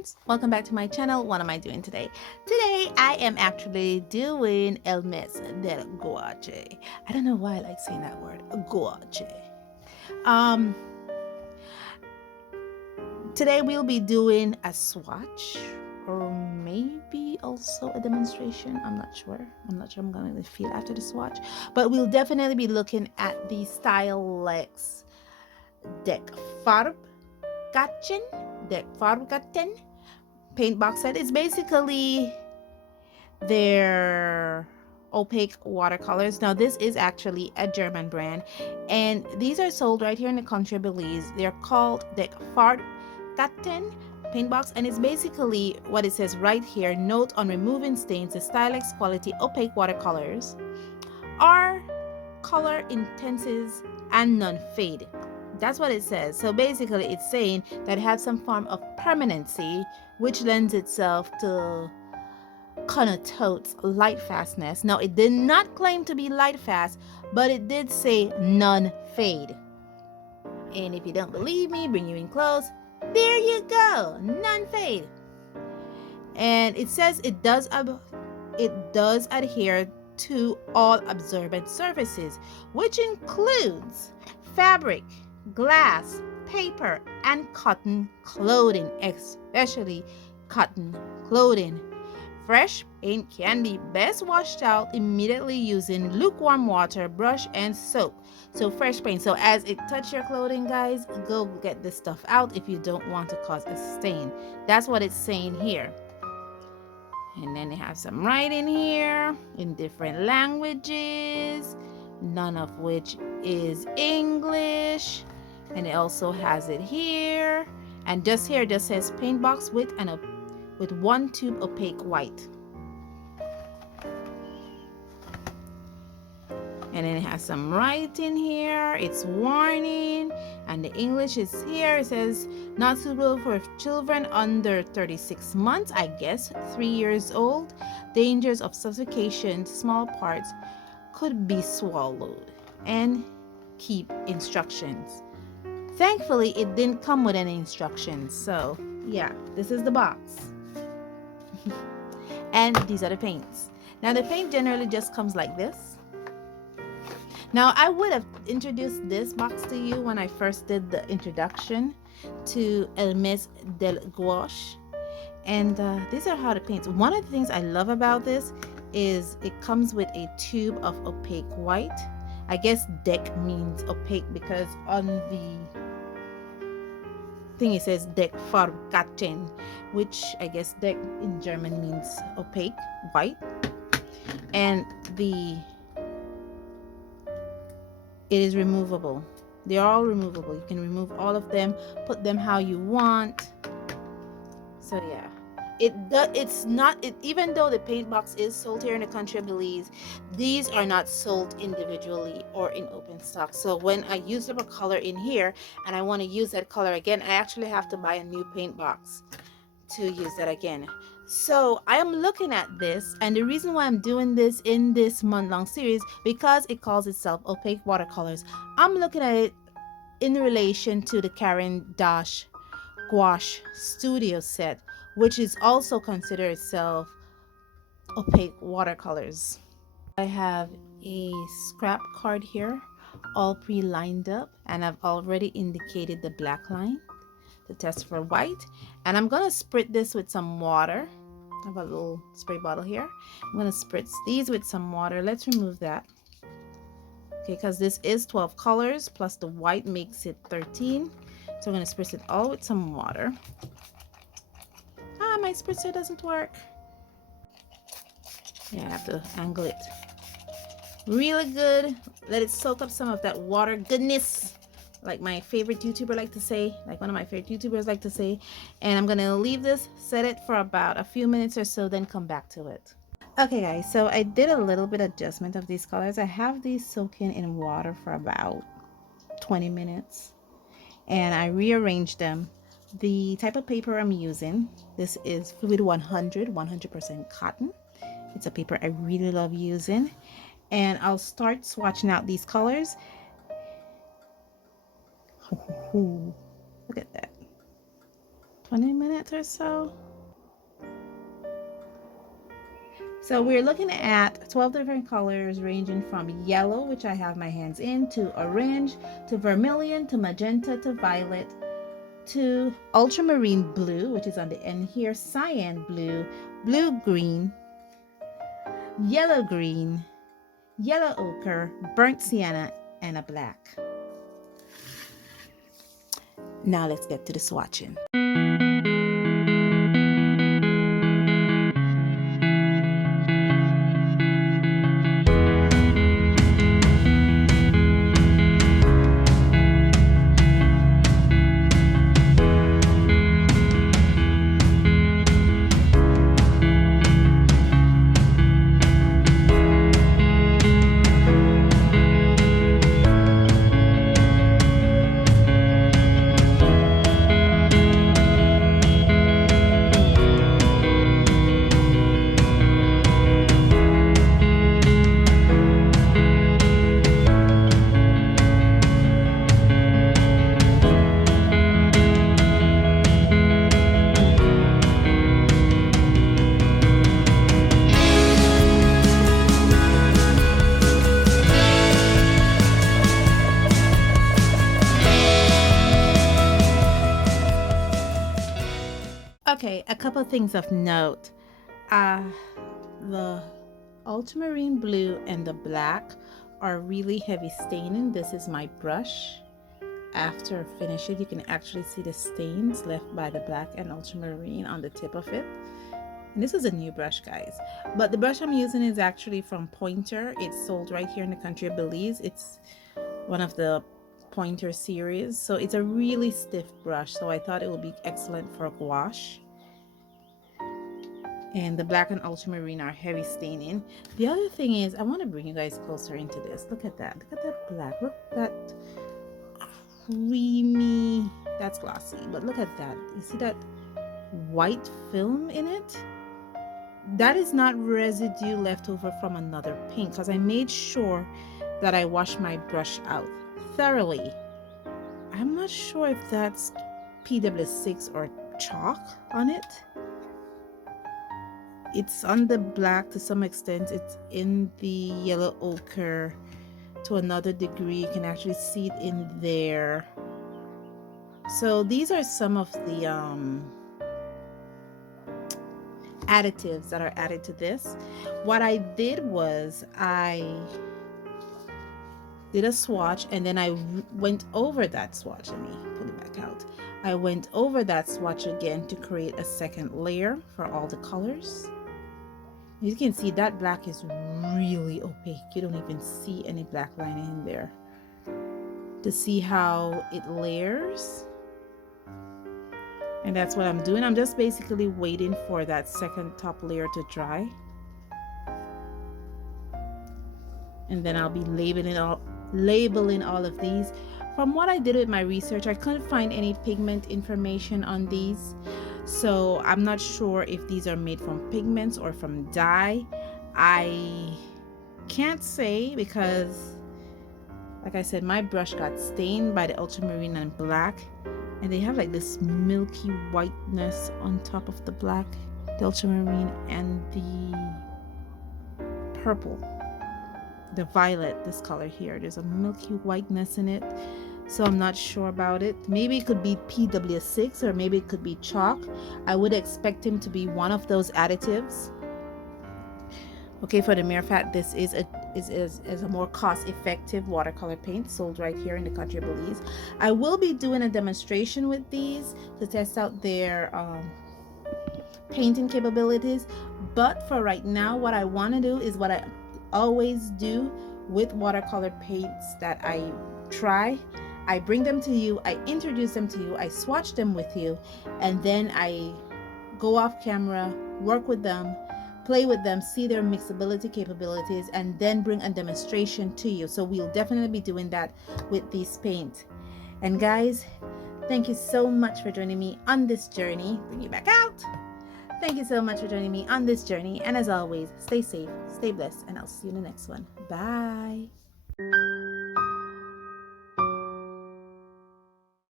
friends, welcome back to my channel. What am I doing today? Today I am actually doing El Mes del Guache. I don't know why I like saying that word, guache. Today we'll be doing a swatch or maybe also a demonstration. I'm not sure I'm gonna feel after the swatch, but we'll definitely be looking at the Stylex Deckfarbkasten paint box set. It's basically their opaque watercolors. Now this is actually a German brand and these are sold right here in the country of Belize. They're called Deckfarbkasten paint box, and it's basically what it says right here: note on removing stains, the Stylex quality opaque watercolors are color intensives and non-fade. That's what it says. So basically it's saying that it has some form of permanency, which lends itself to connotes light fastness. Now it did not claim to be light fast, but it did say non-fade. And if you don't believe me, bring you in close. There you go, non-fade. And it says it does adhere to all absorbent surfaces, which includes fabric, glass, paper, and cotton clothing, especially cotton clothing. Fresh paint can be best washed out immediately using lukewarm water, brush, and soap. So fresh paint. So as it touches your clothing, guys, go get this stuff out if you don't want to cause a stain. That's what it's saying here. And then they have some writing here in different languages, none of which is English. And it also has it here. And just here, just says paint box with one tube opaque white. And then it has some writing here. It's warning, and the English is here. It says not suitable for children under 36 months, I guess 3 years old. Dangers of suffocation, small parts could be swallowed, and keep instructions. Thankfully it didn't come with any instructions, so yeah, this is the box. And these are the paints. Now the paint generally just comes like this. Now I would have introduced this box to you when I first did the introduction to El Mes del Guache, and these are how the paints. One of the things I love about this is it comes with a tube of opaque white. I guess deck means opaque because on the thing it says Deckfarbkasten, which I guess deck in German means opaque white. And it is removable. They're all removable. You can remove all of them, put them how you want. So yeah, even though the paint box is sold here in the country of Belize, these are not sold individually or in open stock. So when I use up a color in here and I want to use that color again, I actually have to buy a new paint box to use that again. So I am looking at this, and the reason why I'm doing this in this month-long series, because it calls itself Opaque Watercolors, I'm looking at it in relation to the Karen Dash Gouache Studio set, which is also considered itself opaque watercolors. I have a scrap card here, all pre-lined up, and I've already indicated the black line to test for white. And I'm gonna spritz this with some water. I have a little spray bottle here. I'm gonna spritz these with some water. Let's remove that. Okay, because this is 12 colors plus the white makes it 13. So I'm gonna spritz it all with some water. My spritzer doesn't work. Yeah, I have to angle it really good. Let it soak up some of that water goodness, like my favorite YouTuber like to say, like one of my favorite YouTubers like to say. And I'm gonna leave this, set it for about a few minutes or so, then come back to it. Okay guys, so I did a little bit adjustment of these colors. I have these soaking in water for about 20 minutes and I rearranged them. The type of paper I'm using, this is Fluid 100% cotton. It's a paper I really love using, and I'll start swatching out these colors. Look at that. 20 minutes or so. So we're looking at 12 different colors ranging from yellow, which I have my hands in, to orange, to vermilion, to magenta, to violet, to ultramarine blue, which is on the end here, cyan blue, blue green, yellow green, yellow ochre, burnt sienna, and a black. Now let's get to the swatching. Okay, a couple of things of note. The ultramarine blue and the black are really heavy staining. This is my brush. After I finish it, you can actually see the stains left by the black and ultramarine on the tip of it. And this is a new brush, guys. But the brush I'm using is actually from Pointer. It's sold right here in the country of Belize. It's one of the Pointer series. So it's a really stiff brush. So I thought it would be excellent for gouache. And the black and ultramarine are heavy staining. The other thing is, I want to bring you guys closer into this. Look at that. Look at that black. Look at that creamy. That's glossy. But look at that. You see that white film in it? That is not residue left over from another paint, because I made sure that I washed my brush out thoroughly. I'm not sure if that's PW6 or chalk on it. It's on the black to some extent. It's in the yellow ochre to another degree. You can actually see it in there. So these are some of the additives that are added to this. What I did was I did a swatch, and then I went over that swatch. Let me pull it back out. I went over that swatch again to create a second layer for all the colors. You can see that black is really opaque. You don't even see any black lining in there. To see how it layers. And that's what I'm doing. I'm just basically waiting for that second top layer to dry. And then I'll be labeling all of these. From what I did with my research, I couldn't find any pigment information on these. So I'm not sure if these are made from pigments or from dye. I can't say because, like I said, my brush got stained by the ultramarine and black, and they have like this milky whiteness on top of the black, the ultramarine, and the purple, the violet, this color here. There's a milky whiteness in it. So I'm not sure about it. Maybe it could be PW6 or maybe it could be chalk. I would expect him to be one of those additives. Okay, for the mere fact this is a more cost-effective watercolor paint sold right here in the country of Belize. I will be doing a demonstration with these to test out their painting capabilities. But for right now, what I want to do is what I always do with watercolor paints that I try. I bring them to you, I introduce them to you, I swatch them with you, and then I go off camera, work with them, play with them, see their mixability capabilities, and then bring a demonstration to you. So we'll definitely be doing that with these paints. And guys, thank you so much for joining me on this journey. Bring you back out. Thank you so much for joining me on this journey. And as always, stay safe, stay blessed, and I'll see you in the next one. Bye.